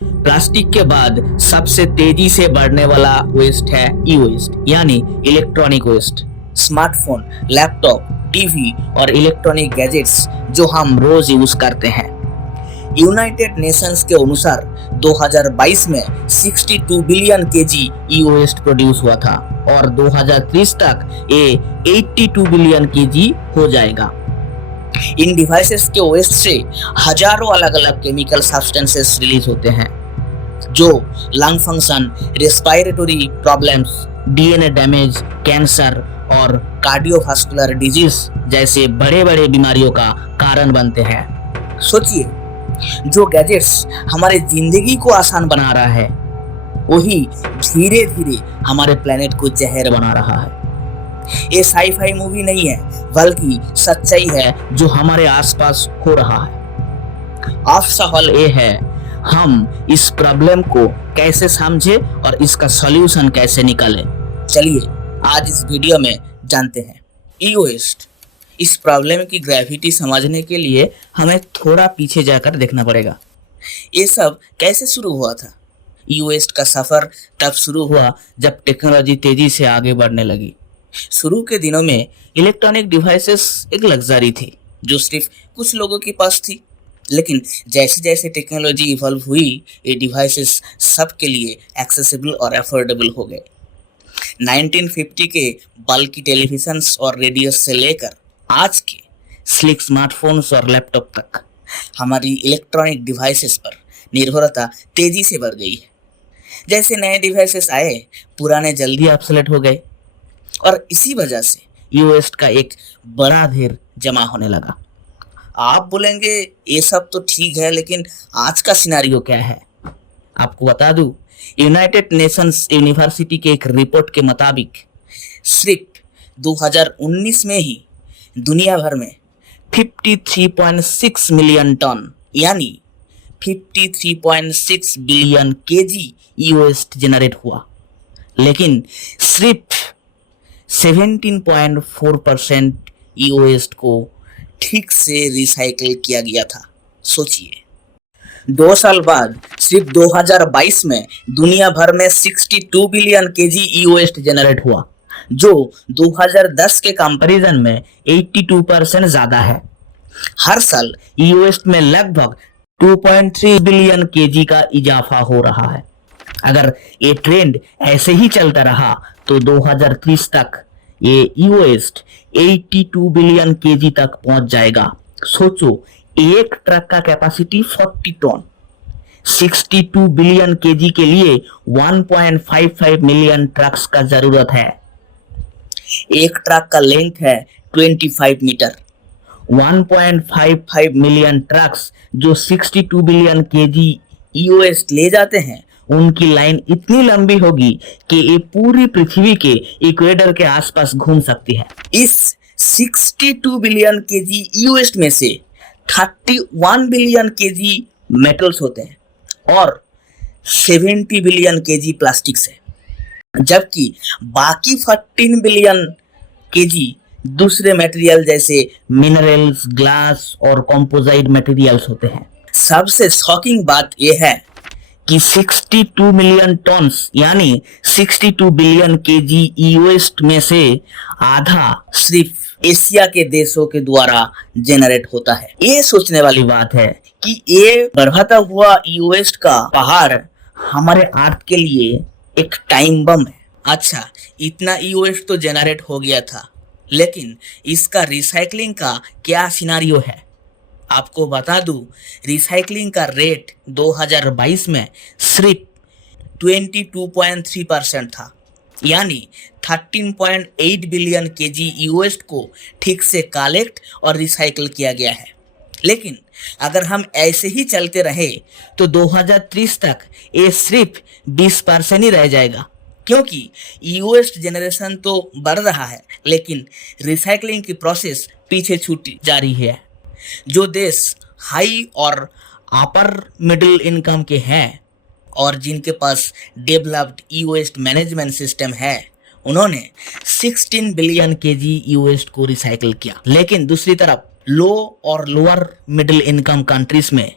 Plastic के बाद सबसे तेजी से बढ़ने वाला वेस्ट है ई वेस्ट यानी electronic waste. Smartphone, laptop, TV और इलेक्ट्रॉनिक गैजेट्स जो हम रोज यूज करते हैं। यूनाइटेड नेशंस के अनुसार 2022 में 62 बिलियन केजी ई वेस्ट प्रोड्यूस हुआ था और 2030 तक ये 82 बिलियन केजी हो जाएगा। इन डिवाइसेस के वेस्ट से हजारों अलग अलग केमिकल सब्सटेंसेस रिलीज होते हैं जो lung function, respiratory problems, DNA damage, cancer और कार्डियोवास्कुलर डिजीज जैसे बड़े बड़े बीमारियों का कारण बनते हैं। सोचिए, जो गैजेट्स हमारे जिंदगी को आसान बना रहा है वही धीरे धीरे हमारे प्लेनेट को जहर बना रहा है। ये साई-फाई मूवी नहीं है बल्कि सच्चाई है जो हमारे आसपास हो रहा है। अब सवाल ये है, हम इस प्रॉब्लम को कैसे समझे और इसका सॉल्यूशन कैसे निकालें। चलिए आज इस वीडियो में जानते हैं। ई वेस्ट, इस प्रॉब्लम की ग्रेविटी समझने के लिए हमें थोड़ा पीछे जाकर देखना पड़ेगा। ये सब कैसे शुरू हुआ था? ई वेस्ट का सफर तब शुरू हुआ जब टेक्नोलॉजी तेजी से आगे बढ़ने लगी। शुरू के दिनों में इलेक्ट्रॉनिक डिवाइसेस एक लग्जरी थी जो सिर्फ कुछ लोगों के पास थी, लेकिन जैसे जैसे टेक्नोलॉजी इवॉल्व हुई ये डिवाइसेस सबके लिए एक्सेसिबल और अफोर्डेबल हो गए। 1950 के बल्कि टेलीविजन्स और रेडियो से लेकर आज के स्लिक स्मार्टफोन्स और लैपटॉप तक हमारी इलेक्ट्रॉनिक डिवाइसेस पर निर्भरता तेजी से बढ़ गई है। जैसे नए डिवाइसेस आए, पुराने जल्दी ऑब्सोलेट हो गए और इसी वजह से ई वेस्ट का एक बड़ा ढेर जमा होने लगा। आप बोलेंगे ये सब तो ठीक है, लेकिन आज का सिनेरियो क्या है? आपको बता दूं, यूनाइटेड नेशंस यूनिवर्सिटी के एक रिपोर्ट के मुताबिक सिर्फ 2019 में ही दुनिया भर में 53.6 मिलियन टन यानी 53.6 बिलियन केजी ई वेस्ट जनरेट हुआ, लेकिन सिर्फ 17.4% ई वेस्ट को ठीक से रिसाइकिल किया गया था। सोचिए, 2 साल बाद सिर्फ 2022 में दुनिया भर में 62 बिलियन केजी ई वेस्ट जनरेट हुआ, जो 2010 के कंपैरिजन में 82% ज्यादा है। हर साल ई वेस्ट में लगभग 2.3 बिलियन केजी का इजाफा हो रहा है। अगर ये ट्रेंड ऐसे ही चलता रहा तो 2030 तक ये ई वेस्ट 82 बिलियन केजी तक पहुंच जाएगा। सोचो, एक ट्रक का कैपेसिटी 40 टन, 62 बिलियन केजी के लिए 1.55 मिलियन ट्रक्स का जरूरत है। एक ट्रक का लेंथ है 25 मीटर। 1.55 मिलियन ट्रक्स जो 62 बिलियन केजी ई वेस्ट ले जाते हैं, उनकी लाइन इतनी लंबी होगी कि ये पूरी पृथ्वी के इक्वेटर के आसपास घूम सकती है। इस 62 बिलियन केजी ई वेस्ट में से 31 बिलियन केजी मेटल्स होते हैं और 70 बिलियन केजी प्लास्टिक से, जबकि बाकी 14 बिलियन केजी दूसरे मटेरियल जैसे मिनरल्स, ग्लास और कंपोजिट मटेरियल्स होते हैं। सबसे शॉकिंग बात यह है कि 62 मिलियन टन्स यानी 62 बिलियन केजी ई वेस्ट में से आधा सिर्फ एशिया के देशों के द्वारा जनरेट होता है। ये सोचने वाली बात है कि ये बढ़ता हुआ ई वेस्ट का पहाड़ हमारे अर्थ के लिए एक टाइम बम है। अच्छा, इतना ई वेस्ट तो जनरेट हो गया था, लेकिन इसका रिसाइकलिंग का क्या सिनेरियो है? आपको बता दूं, रिसाइकलिंग का रेट 2022 में सिर्फ 22.3% था, यानी 13.8 बिलियन केजी ई वेस्ट को ठीक से कलेक्ट और रिसाइकल किया गया है। लेकिन अगर हम ऐसे ही चलते रहे तो 2030 तक ये सिर्फ 20% ही रह जाएगा, क्योंकि ई वेस्ट जनरेशन तो बढ़ रहा है लेकिन रिसाइकलिंग की प्रोसेस पीछे छूटी जा रही है। जो देश हाई और अपर मिडिल इनकम के हैं और जिनके पास डेवलप्ड ई वेस्ट मैनेजमेंट सिस्टम है, उन्होंने 16 बिलियन केजी ई वेस्ट को रिसाइकिल किया। लेकिन दूसरी तरफ लो और लोअर मिडिल इनकम कंट्रीज में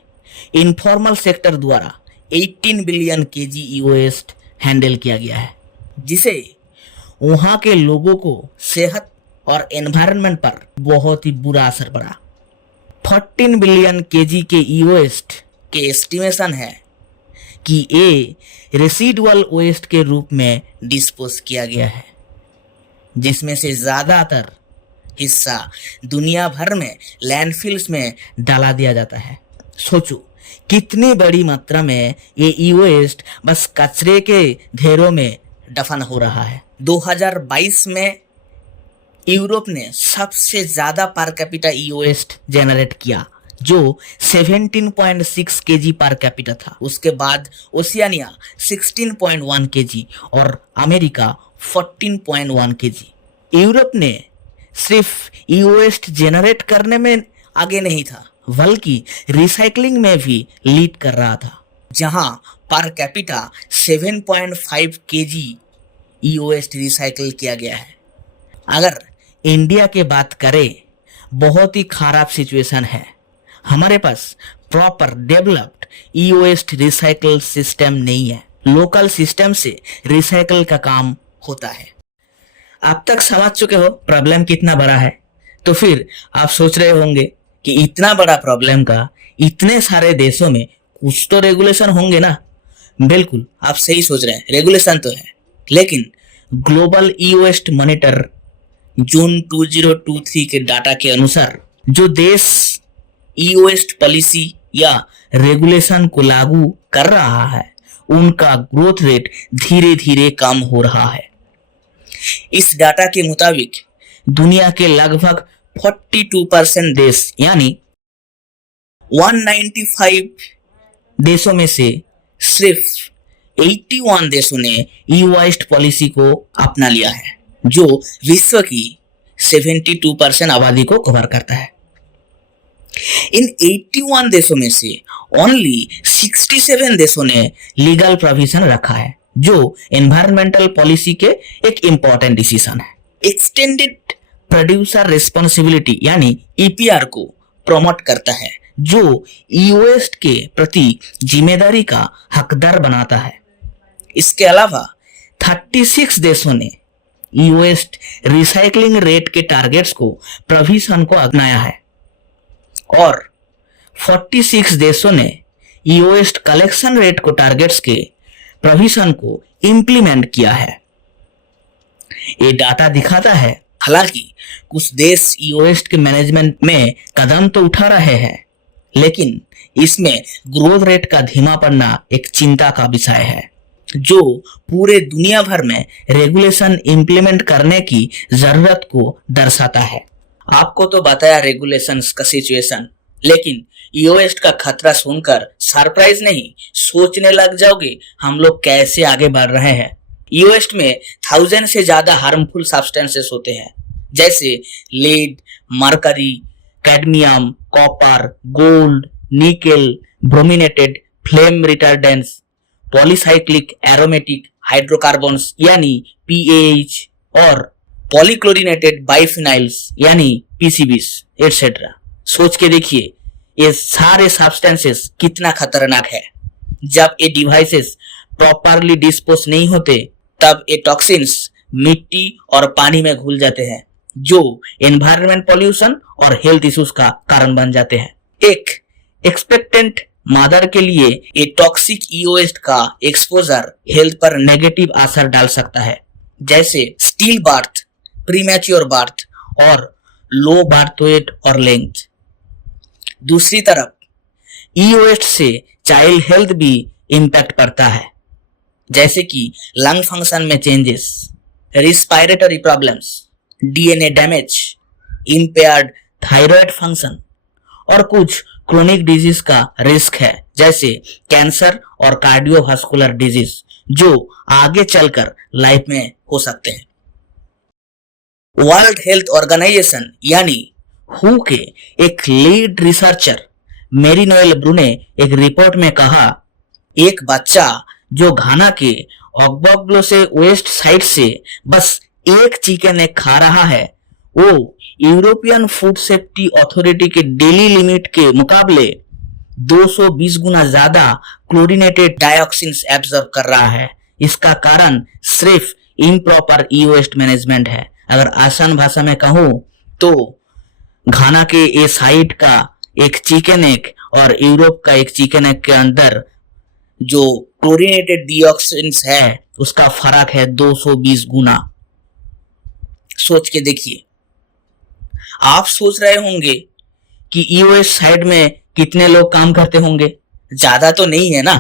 इनफॉर्मल सेक्टर द्वारा 18 बिलियन केजी ई वेस्ट हैंडल किया गया है, जिसे वहां के लोगों को सेहत और एनवायरनमेंट पर बहुत ही बुरा असर पड़ा। 14 बिलियन केजी के ई वेस्ट के एस्टिमेशन है कि ये रेसिडुअल वेस्ट के रूप में डिस्पोज किया गया है, जिसमें से ज़्यादातर हिस्सा दुनिया भर में लैंडफिल्स में डाला दिया जाता है। सोचो कितनी बड़ी मात्रा में ये ई वेस्ट बस कचरे के ढेरों में दफन हो रहा है। 2022 में यूरोप ने सबसे ज्यादा पर कैपिटा ई वेस्ट जनरेट किया, जो 17.6 केजी पर कैपिटा था। उसके बाद ओशियानिया 16.1 केजी और अमेरिका 14.1 केजी। यूरोप ने सिर्फ ई वेस्ट जनरेट करने में आगे नहीं था, बल्कि रिसाइकलिंग में भी लीड कर रहा था, जहां पर कैपिटा 7.5 केजी ई वेस्ट रिसाइकल किया गया है। अगर इंडिया की बात करें, बहुत ही खराब सिचुएशन है। हमारे पास प्रॉपर डेवलप्ड ई वेस्ट रिसाइकल सिस्टम नहीं है। लोकल सिस्टम से रिसाइकल का काम होता है। आप तक समझ चुके हो प्रॉब्लम कितना बड़ा है, तो फिर आप सोच रहे होंगे कि इतना बड़ा प्रॉब्लम का इतने सारे देशों में कुछ तो रेगुलेशन होंगे ना। बिल्कुल आप सही सोच रहे हैं, रेगुलेशन तो है, लेकिन ग्लोबल ई वेस्ट मॉनिटर जून 2023 के डाटा के अनुसार जो देश ई वेस्ट पॉलिसी या रेगुलेशन को लागू कर रहा है, उनका ग्रोथ रेट धीरे धीरे कम हो रहा है। इस डाटा के मुताबिक दुनिया के लगभग 42% देश यानी 195 देशों में से सिर्फ 81 देशों ने ई वेस्ट पॉलिसी को अपना लिया है, जो विश्व की 72% आबादी को कवर करता है। इन 81 देशों में से ओनली 67 देशों ने लीगल प्रोविजन रखा है, जो एनवायरमेंटल पॉलिसी के एक इंपॉर्टेंट डिसीजन है। एक्सटेंडेड प्रोड्यूसर रिस्पॉन्सिबिलिटी यानी ईपीआर को प्रमोट करता है, जो ई वेस्ट के प्रति जिम्मेदारी का हकदार बनाता है। इसके अलावा 36 देशों ने ई वेस्ट रिसाइकलिंग रेट के टारगेट्स को प्रोविजन को अपनाया है और 46 देशों ने ई वेस्ट कलेक्शन रेट को टारगेट्स के प्रोविजन को इंप्लीमेंट किया है। ये डाटा दिखाता है, हालांकि कुछ देश ई वेस्ट के मैनेजमेंट में कदम तो उठा रहे हैं, लेकिन इसमें ग्रोथ रेट का धीमा पड़ना एक चिंता का विषय है, जो पूरे दुनिया भर में रेगुलेशन इंप्लीमेंट करने की जरूरत को दर्शाता है। आपको तो बताया रेगुलेशंस का सिचुएशन, लेकिन ई वेस्ट का खतरा सुनकर सरप्राइज नहीं, सोचने लग जाओगे हम लोग कैसे आगे बढ़ रहे हैं। ई वेस्ट में 1000 से ज्यादा हार्मफुल सब्सटेंसेस होते हैं, जैसे lead, mercury, cadmium, copper, gold, nickel, brominated, flame retardants, polycyclic aromatic hydrocarbons यानी पीएच और पॉलीक्लोरिनेटेड बाइफिनाइल्स यानी पीसीबीस एटसेट्रा। सोच के देखिए ये सारे सब्सटेंसेस कितना खतरनाक है। जब ये डिवाइसेस प्रॉपरली डिस्पोज नहीं होते, तब ये टॉक्सिन्स मिट्टी और पानी में घुल जाते हैं, जो एनवायरमेंट पॉल्यूशन और हेल्थ इश्यूज का कारण बन जाते हैं। एक एक्सपेक्टेंट मदर के लिए ये टॉक्सिक ई वेस्ट का एक्सपोजर हेल्थ पर नेगेटिव असर डाल सकता है, जैसे स्टिल बर्थ, प्रीमैच्योर बर्थ और लो बर्थ वेट और लेंथ। दूसरी तरफ ई वेस्ट से चाइल्ड हेल्थ भी इम्पैक्ट पड़ता है, जैसे कि लंग फंक्शन में changes, respiratory problems, DNA damage, impaired thyroid function और कुछ क्रोनिक डिजीज का रिस्क है, जैसे कैंसर और कार्डियोवास्कुलर डिजीज, जो आगे चलकर लाइफ में हो सकते हैं। वर्ल्ड हेल्थ ऑर्गेनाइजेशन यानी हू के एक लीड रिसर्चर मेरी नोएल ब्रू ने एक रिपोर्ट में कहा, एक बच्चा जो घाना के ओग्बोग्लो से वेस्ट साइड से बस एक चिकन एग खा रहा है, वो यूरोपियन फूड सेफ्टी अथॉरिटी के डेली लिमिट के मुकाबले 220 गुना ज्यादा क्लोरीनेटेड डाइऑक्सिन्स एब्जॉर्ब कर रहा है। इसका कारण सिर्फ इम्प्रॉपर ई वेस्ट मैनेजमेंट है। अगर आसान भाषा में कहूं तो घाना के ए साइड का एक चिकन एग और यूरोप का एक चिकन एग के अंदर जो क्लोरीनेटेड डाइऑक्सिन्स है उसका फर्क है 220 गुना। सोच के देखिए। आप सोच रहे होंगे कि यूएस साइड में कितने लोग काम करते होंगे, ज्यादा तो नहीं है ना,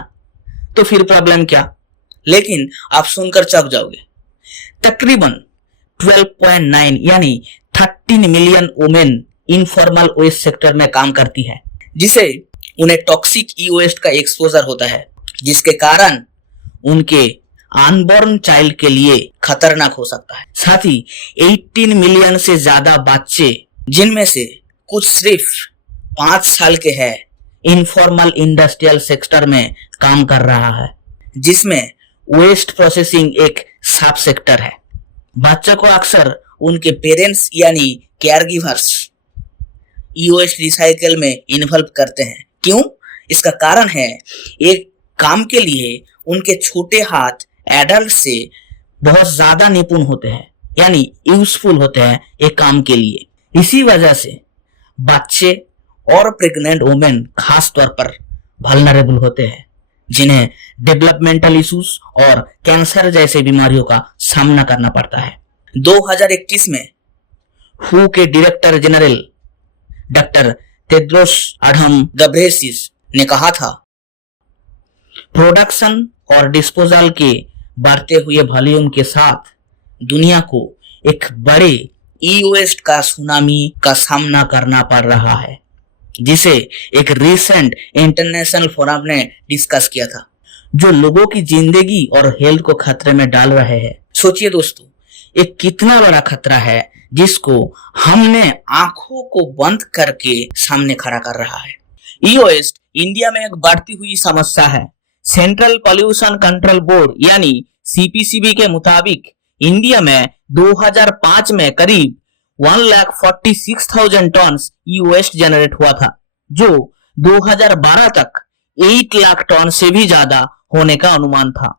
तो फिर प्रॉब्लम क्या। लेकिन आप सुनकर चौंक जाओगे। तकरीबन 12.9 यानी 13 million women informal waste sector में काम करती है, जिसे उन्हें टॉक्सिक ई वेस्ट का एक्सपोजर होता है, जिसके कारण उनके अनबॉर्न चाइल्ड के लिए खतरनाक हो सकता है। साथ ही 18 मिलियन से ज्यादा बच्चे, जिनमें से कुछ सिर्फ 5 साल के हैं, इनफॉर्मल इंडस्ट्रियल सेक्टर में काम कर रहा है, जिसमें वेस्ट प्रोसेसिंग एक सब सेक्टर है। बच्चों को अक्सर उनके पेरेंट्स यानी केयर गिवर्स ई वेस्ट रिसाइकल में इन्वॉल्व करते हैं। क्यों? इसका कारण है एक काम के लिए उनके छोटे हाथ एडल्ट से बहुत ज्यादा निपुण होते हैं, यानी यूजफुल होते हैं एक काम के लिए। इसी वजह से बच्चे और प्रेग्नेंट वुमेन खास तौर पर वल्नरेबल होते हैं, जिन्हें डेवलपमेंटल इश्यूज और कैंसर जैसे बीमारियों का सामना करना पड़ता है। 2021 में हू के director general doctor Tedros Adhanom Ghebreyesus ने कहा था, प्रोडक्शन और डिस्पोजल के बढ़ते हुए वॉल्यूम के साथ दुनिया को एक बड़े ई वेस्ट का सुनामी का सामना करना पड़ रहा है, जिसे एक रिसेंट इंटरनेशनल फोरम ने डिस्कस किया था, जो लोगों की जिंदगी और हेल्थ को खतरे में डाल रहे हैं। सोचिए दोस्तों, एक कितना बड़ा खतरा है जिसको हमने आंखों को बंद करके सामने खड़ा कर रहा है। ई वेस्ट इंडिया में एक बढ़ती हुई समस्या है। सेंट्रल पॉल्यूशन कंट्रोल बोर्ड यानी सीपीसीबी के मुताबिक इंडिया में 2005 में करीब 1,46,000 टन ई वेस्ट जनरेट हुआ था, जो 2012 तक 8 लाख टन से भी ज्यादा होने का अनुमान था।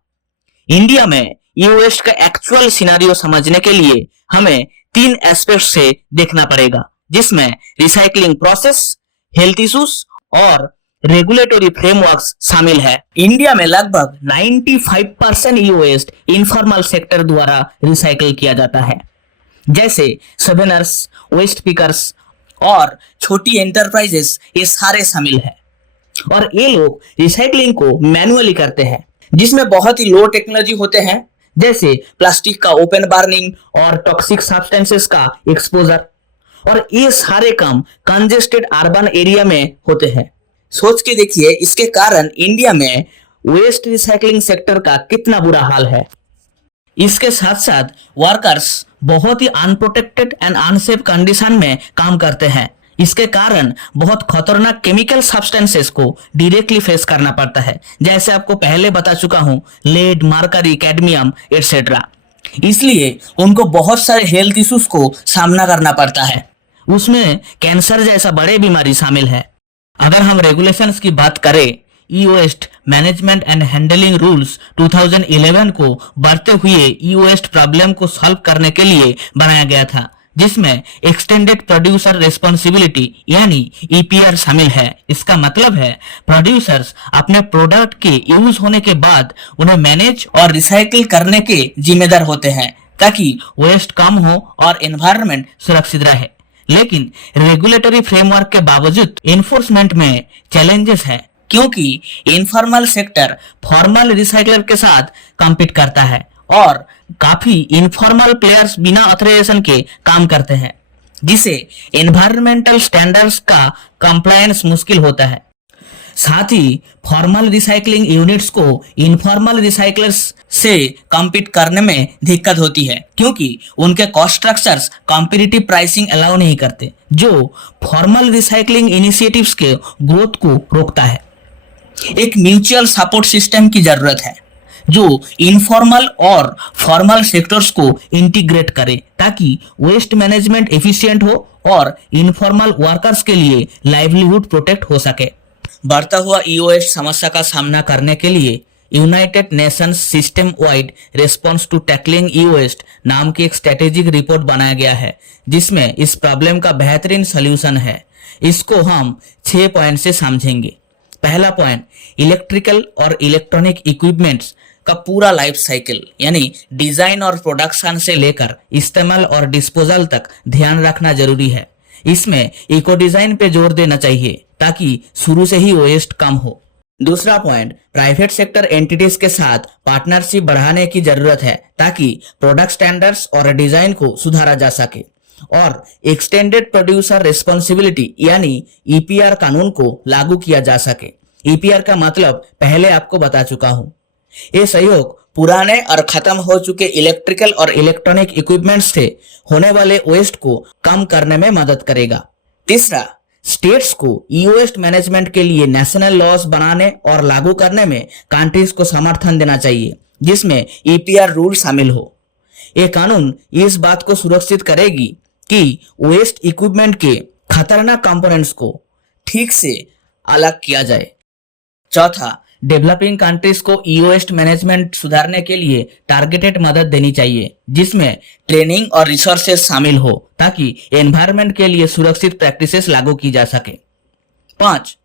इंडिया में ई वेस्ट का एक्चुअल सिनेरियो समझने के लिए हमें 3 एस्पेक्ट से देखना पड़ेगा, जिसमें रिसाइकलिंग प्रोसेस, हेल्थ इश्यूज और रेगुलेटरी फ्रेमवर्क्स शामिल है। इंडिया में लगभग 95% ई वेस्ट इनफॉर्मल सेक्टर द्वारा रिसाइकल किया जाता है, जैसे सवेनर्स, वेस्ट पिकर्स और छोटी एंटरप्राइजेस, ये सारे शामिल है। और ये लोग रिसाइकलिंग को मैनुअली करते हैं, जिसमें बहुत ही लो टेक्नोलॉजी होते हैं, जैसे प्लास्टिक का ओपन बर्निंग और टॉक्सिक सब्सटेंसेस का एक्सपोजर। और ये सारे काम कंजेस्टेड अर्बन एरिया में होते हैं। सोच के देखिए, इसके कारण इंडिया में वेस्ट रिसाइकलिंग सेक्टर का कितना बुरा हाल है। इसके साथ साथ वर्कर्स बहुत ही अनप्रोटेक्टेड एंड अनसेफ कंडीशन में काम करते हैं। इसके कारण बहुत खतरनाक केमिकल सब्सटेंसेस को डायरेक्टली फेस करना पड़ता है, जैसे आपको पहले बता चुका हूं, लेड, मरकरी, कैडमियम एटसेट्रा। इसलिए उनको बहुत सारे हेल्थ इश्यूज को सामना करना पड़ता है, उसमें कैंसर जैसा बड़े बीमारी शामिल है। अगर हम रेगुलेशंस की बात करें, e waste management and handling rules 2011 को बढ़ते हुए ई वेस्ट प्रॉब्लम को सॉल्व करने के लिए बनाया गया था, जिसमें एक्सटेंडेड प्रोड्यूसर रिस्पॉन्सिबिलिटी यानी ईपीआर शामिल है। इसका मतलब है प्रोड्यूसर्स अपने प्रोडक्ट के यूज होने के बाद उन्हें मैनेज और रिसाइकिल करने के जिम्मेदार होते हैं, ताकि वेस्ट कम हो और एनवायरनमेंट सुरक्षित रहे। लेकिन रेगुलेटरी फ्रेमवर्क के बावजूद एनफोर्समेंट में चैलेंजेस है, क्योंकि इनफॉर्मल सेक्टर फॉर्मल रिसाइकलर के साथ कम्पीट करता है और काफी इनफॉर्मल प्लेयर्स बिना ऑथराइजेशन के काम करते हैं, जिसे एनवायरमेंटल स्टैंडर्ड्स का कंप्लायंस मुश्किल होता है। साथ ही फॉर्मल रिसाइकलिंग यूनिट्स को इनफॉर्मल रिसाइकलर्स से कम्पीट करने में दिक्कत होती है, क्योंकि उनके cost structures competitive pricing allow नहीं करते, जो फॉर्मल रिसाइकलिंग इनिशिएटिव्स के ग्रोथ को रोकता है। एक म्यूचुअल सपोर्ट सिस्टम की जरूरत है, जो इनफॉर्मल और फॉर्मल सेक्टर्स को इंटीग्रेट करे, ताकि वेस्ट मैनेजमेंट एफिशिएंट हो और इनफॉर्मल वर्कर्स के लिए लाइवलीहुड प्रोटेक्ट हो सके। बढ़ता हुआ ईओएस समस्या का सामना करने के लिए United Nations system wide response to tackling EOS नाम की एक स्ट्रेटेजिक रिपोर्ट बनाया गया है, जिसमें इस प्रॉब्लम का बेहतरीन सॉल्यूशन है। इसको हम 6 पॉइंट से समझेंगे। पहला पॉइंट, इलेक्ट्रिकल और इलेक्ट्रॉनिक इक्विपमेंट्स का पूरा लाइफ साइकिल यानी डिजाइन और प्रोडक्शन से लेकर इस्तेमाल और डिस्पोजल तक ध्यान रखना जरूरी है। इसमें इको डिजाइन पे जोर देना चाहिए ताकि शुरू से ही वेस्ट कम हो। दूसरा पॉइंट, प्राइवेट सेक्टर एंटिटीज के साथ पार्टनरशिप बढ़ाने की जरूरत है ताकि प्रोडक्ट स्टैंडर्ड्स और डिजाइन को सुधारा जा सके। और एक्सटेंडेड प्रोड्यूसर रिस्पॉन्सिबिलिटी यानी ईपीआर कानून को लागू किया जा सके। ईपीआर का मतलब पहले आपको बता चुका हूं। ये सहयोग पुराने और खत्म हो चुके इलेक्ट्रिकल और इलेक्ट्रॉनिक इक्विपमेंट्स से होने वाले वेस्ट को कम करने में मदद करेगा। तीसरा, स्टेट्स को ई वेस्ट मैनेजमेंट के लिए नेशनल लॉज बनाने और लागू करने में कंट्रीज को समर्थन देना चाहिए, जिसमें ईपीआर रूल शामिल हो। ये कानून इस बात को सुरक्षित करेगी कि वेस्ट इक्विपमेंट के खतरनाक कंपोनेंट्स को ठीक से अलग किया जाए। चौथा, डेवलपिंग कंट्रीज को ई वेस्ट मैनेजमेंट सुधारने के लिए टारगेटेड मदद देनी चाहिए, जिसमें ट्रेनिंग और रिसोर्सेज शामिल हो ताकि एनवायरनमेंट के लिए सुरक्षित प्रैक्टिसेस लागू की जा सके। 5,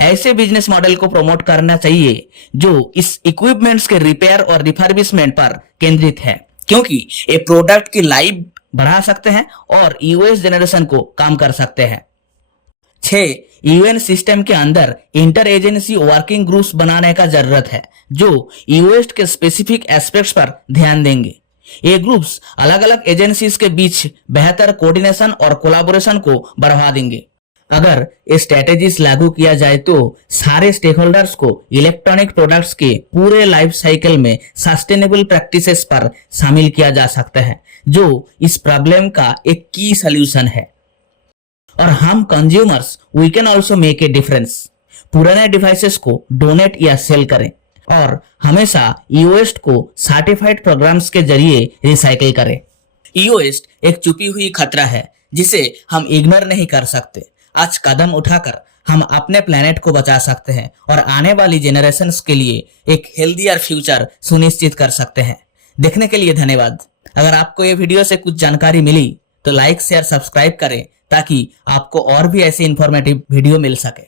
ऐसे बिजनेस मॉडल को प्रमोट करना चाहिए जो इस इक्विपमेंट्स के रिपेयर और रिफर्बिशमेंट पर केंद्रित है, क्योंकि ये प्रोडक्ट की लाइफ बढ़ा सकते हैं और ई वेस्ट जनरेशन को कम कर सकते हैं। 6, यूएन सिस्टम के अंदर इंटर एजेंसी वर्किंग ग्रुप्स बनाने का जरूरत है जो ई वेस्ट के स्पेसिफिक एस्पेक्ट्स पर ध्यान देंगे। ये ग्रुप्स अलग अलग एजेंसीज के बीच बेहतर कोऑर्डिनेशन और कोलैबोरेशन को बढ़ावा देंगे। अगर ये स्ट्रेटेजीज लागू किया जाए तो सारे स्टेक होल्डर्स को इलेक्ट्रॉनिक प्रोडक्ट्स के पूरे लाइफ साइकिल में सस्टेनेबल प्रैक्टिसेस पर शामिल किया जा सकता है, जो इस प्रॉब्लम का एक की सॉल्यूशन है। और हम consumers we can also make a difference. पुराने डिवाइसेस को डोनेट या सेल करें और हमेशा ई वेस्ट को सर्टिफाइड प्रोग्राम्स के जरिए रिसाइकिल करें। ई वेस्ट एक छुपी हुई खतरा है जिसे हम इग्नोर नहीं कर सकते। आज कदम उठाकर हम अपने प्लेनेट को बचा सकते हैं और आने वाली जेनरेशंस के लिए एक हेल्दियर फ्यूचर सुनिश्चित कर सकते हैं। देखने के लिए धन्यवाद। अगर आपको ये वीडियो से कुछ जानकारी मिली तो लाइक शेयर सब्सक्राइब करें ताकि आपको और भी ऐसे इंफॉर्मेटिव वीडियो मिल सके।